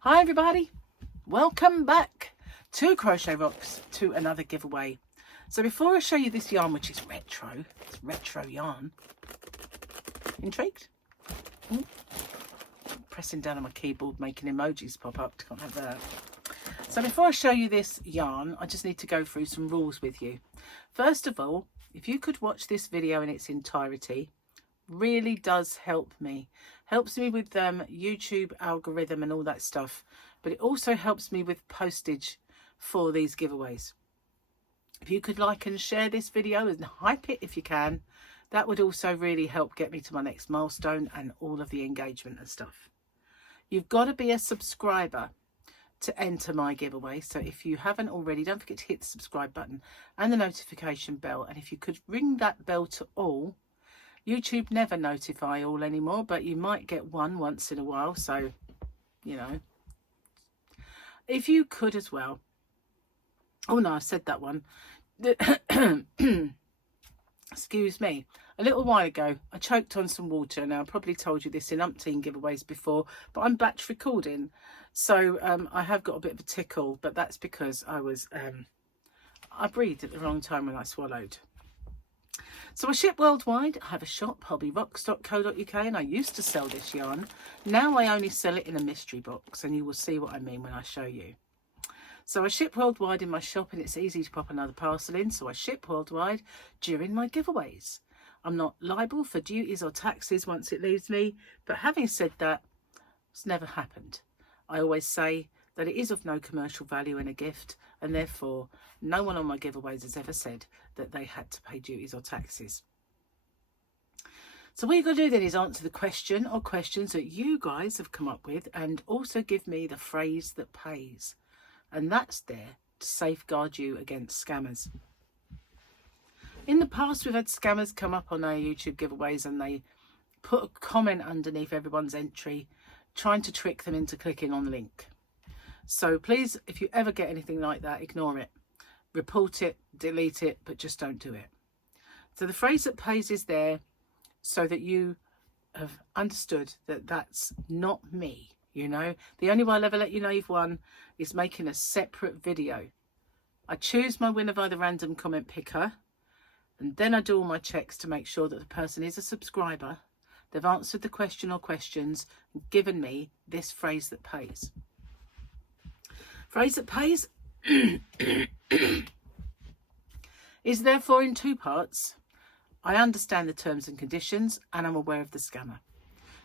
Hi everybody, welcome back to Crochet Rocks, to another giveaway. So before I show you this yarn, which is retro, it's retro yarn. Intrigued? Pressing down on my keyboard, making emojis pop up, can't have that. So before I show you this yarn, I just need to go through some rules with you. First of all, if you could watch this video in its entirety, really does help me. Helps me with YouTube algorithm and all that stuff, but it also helps me with postage for these giveaways. If you could like and share this video and hype it if you can, that would also really help get me to my next milestone and all of the engagement and stuff. You've got to be a subscriber to enter my giveaway, so if you haven't already, don't forget to hit the subscribe button and the notification bell, and if you could ring that bell to all. YouTube never notify all anymore, but you might get one once in a while, so you know, if you could as well. Oh no, I said that one. Excuse me. A little while ago I choked on some water. Now I probably told you this in umpteen giveaways before, but I'm batch recording, so I have got a bit of a tickle, but that's because I breathed at the wrong time when I swallowed. So I ship worldwide. I have a shop, hobbyrocks.co.uk, and I used to sell this yarn. Now I only sell it in a mystery box, and you will see what I mean when I show you. So I ship worldwide in my shop, and it's easy to pop another parcel in, so I ship worldwide during my giveaways. I'm not liable for duties or taxes once it leaves me, but having said that, it's never happened. I always say that it is of no commercial value in a gift, and therefore no one on my giveaways has ever said that they had to pay duties or taxes. So what you've got to do then is answer the question or questions that you guys have come up with, and also give me the phrase that pays. And that's there to safeguard you against scammers. In the past, we've had scammers come up on our YouTube giveaways and they put a comment underneath everyone's entry trying to trick them into clicking on the link. So please, if you ever get anything like that, ignore it. Report it, delete it, but just don't do it. So the phrase that pays is there so that you have understood that that's not me. You know, the only way I'll ever let you know you've won is making a separate video. I choose my winner by the random comment picker, and then I do all my checks to make sure that the person is a subscriber. They've answered the question or questions and given me this phrase that pays. Phrase that pays is therefore in two parts. I understand the terms and conditions, and I'm aware of the scammer.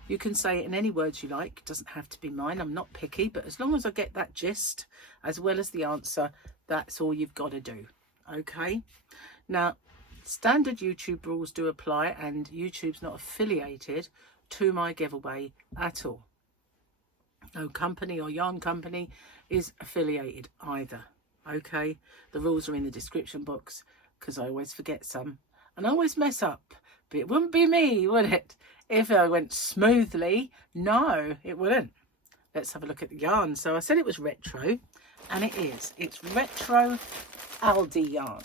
You can say it in any words you like. It doesn't have to be mine. I'm not picky, but as long as I get that gist as well as the answer, that's all you've got to do. Okay? Now, standard YouTube rules do apply, and YouTube's not affiliated to my giveaway at all. No company or yarn company is affiliated either. Okay? The rules are in the description box, because I always forget some and I always mess up. But it wouldn't be me, would it? If I went smoothly, no, it wouldn't. Let's have a look at the yarn. So I said it was retro, and it is. It's retro Aldi yarn.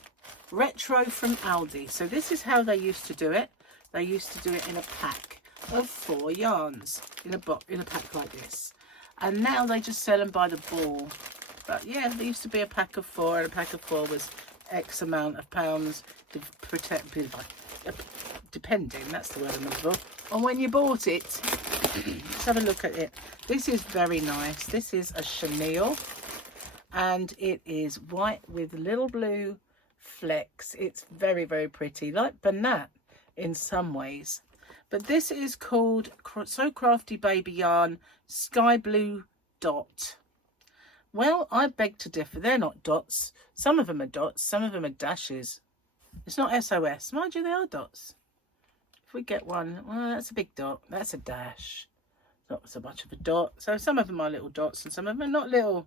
Retro from Aldi. So this is how they used to do it. They used to do it in a pack of 4 yarns in a pack like this. And now they just sell them by the ball. But yeah, there used to be a pack of 4, and a pack of 4 was X amount of pounds to protect people. Depending, that's the word I'm looking for, on when you bought it. Let's have a look at it. This is very nice. This is a chenille, and it is white with little blue flecks. It's very, very pretty, like Banat in some ways. But this is called So Crafty Baby Yarn Sky Blue Dot. Well, I beg to differ. They're not dots. Some of them are dots, some of them are dashes. It's not SOS. Mind you, they are dots. If we get one, well, that's a big dot. That's a dash. Not so much of a dot. So some of them are little dots and some of them are not little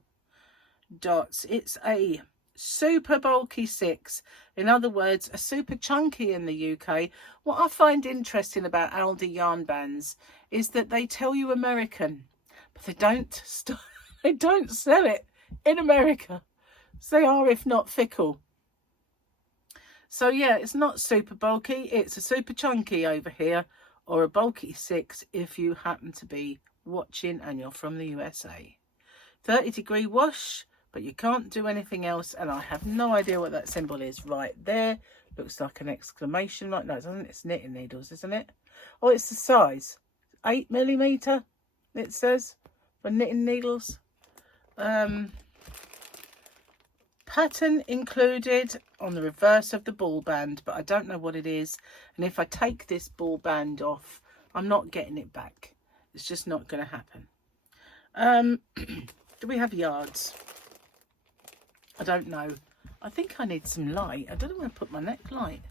dots. It's a super bulky 6. In other words, a super chunky in the UK. What I find interesting about Aldi yarn bands is that they tell you American, but they don't sell it in America. So they are, if not, fickle. So yeah, it's not super bulky, it's a super chunky over here, or a bulky 6 if you happen to be watching and you're from the USA. 30-degree wash, but you can't do anything else. And I have no idea what that symbol is right there. Looks like an exclamation mark. No, it doesn't. It's knitting needles, isn't it? Oh, it's the size. 8mm, it says, for knitting needles. Pattern included on the reverse of the ball band, but I don't know what it is. And if I take this ball band off, I'm not getting it back. It's just not going to happen. Do we have yards? I don't know. I think I need some light. I don't know where I put my neck light.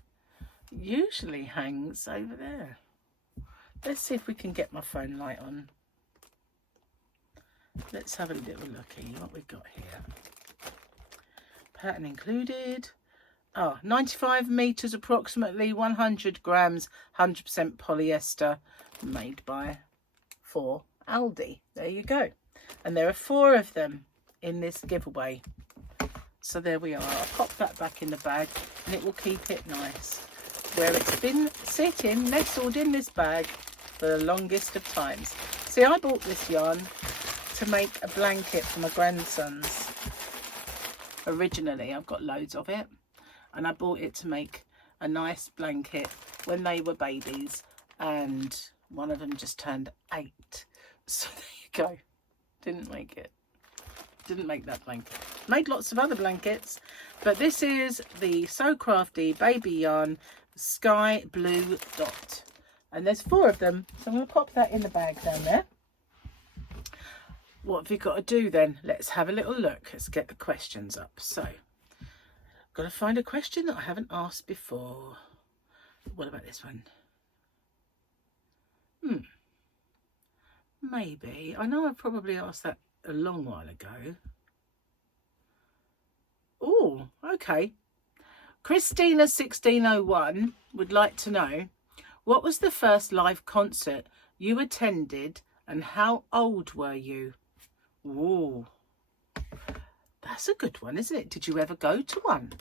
It usually hangs over there. Let's see if we can get my phone light on. Let's have a little looky what we've got here. Pattern included. Oh, 95 meters approximately, 100 grams, 100% polyester, made by Funday ALDI. There you go. And there are 4 of them in this giveaway. So there we are. I'll pop that back in the bag and it will keep it nice. Where it's been sitting, nestled in this bag for the longest of times. See, I bought this yarn to make a blanket for my grandsons. Originally, I've got loads of it. And I bought it to make a nice blanket when they were babies. And one of them just turned 8. So there you go. Didn't make it. Didn't make that blanket. Made lots of other blankets. But this is the So Crafty Baby Yarn Sky Blue Dot. And there's 4 of them. So I'm going to pop that in the bag down there. What have you got to do then? Let's have a little look. Let's get the questions up. So, got to find a question that I haven't asked before. What about this one? Maybe. I know I probably asked that a long while ago. Oh, okay. Christina1601 would like to know, what was the first live concert you attended and how old were you? Ooh, that's a good one, isn't it? Did you ever go to one?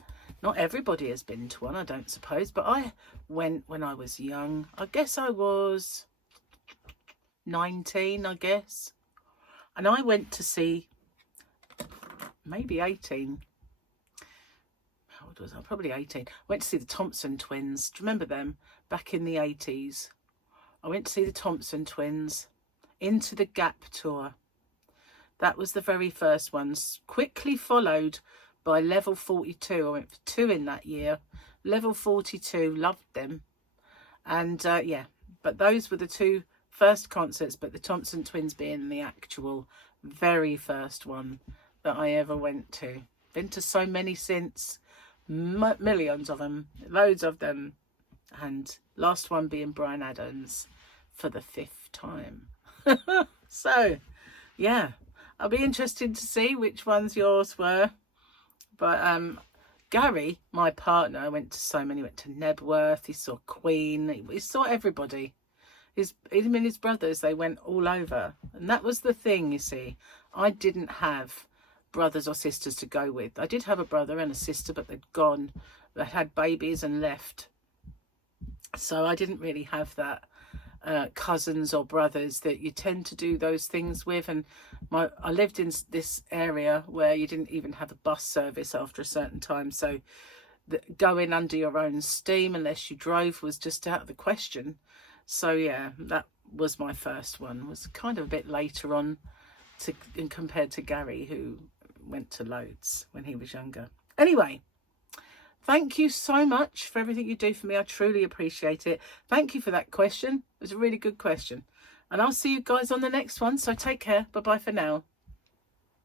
Not everybody has been to one, I don't suppose, but I went when I was young. I guess I was 19, I guess. And I went to see, maybe 18. How old was I? Probably 18. I went to see the Thompson twins. Do you remember them? Back in the 80s. I went to see the Thompson twins. Into the Gap tour. That was the very first ones. Quickly followed by Level 42. I went for 2 in that year. Level 42, loved them. And yeah, but those were the 2 first concerts, but the Thompson twins being the actual very first one that I ever went to. Been to so many since. Millions of them. Loads of them. And last one being Bryan Adams for the 5th time. So, yeah. I'll be interested to see which ones yours were. But Gary, my partner, went to so many. Went to Nebworth. He saw Queen. He saw everybody. Him and his brothers, they went all over. And that was the thing, you see. I didn't have brothers or sisters to go with. I did have a brother and a sister, but they'd gone. They had babies and left. So I didn't really have that. Cousins or brothers that you tend to do those things with, and I lived in this area where you didn't even have a bus service after a certain time, so going under your own steam unless you drove was just out of the question. So yeah, that was my first one. It was kind of a bit later on compared to Gary, who went to loads when he was younger. Anyway, thank you so much for everything you do for me. I truly appreciate it. Thank you for that question. It was a really good question. And I'll see you guys on the next one. So take care. Bye-bye for now.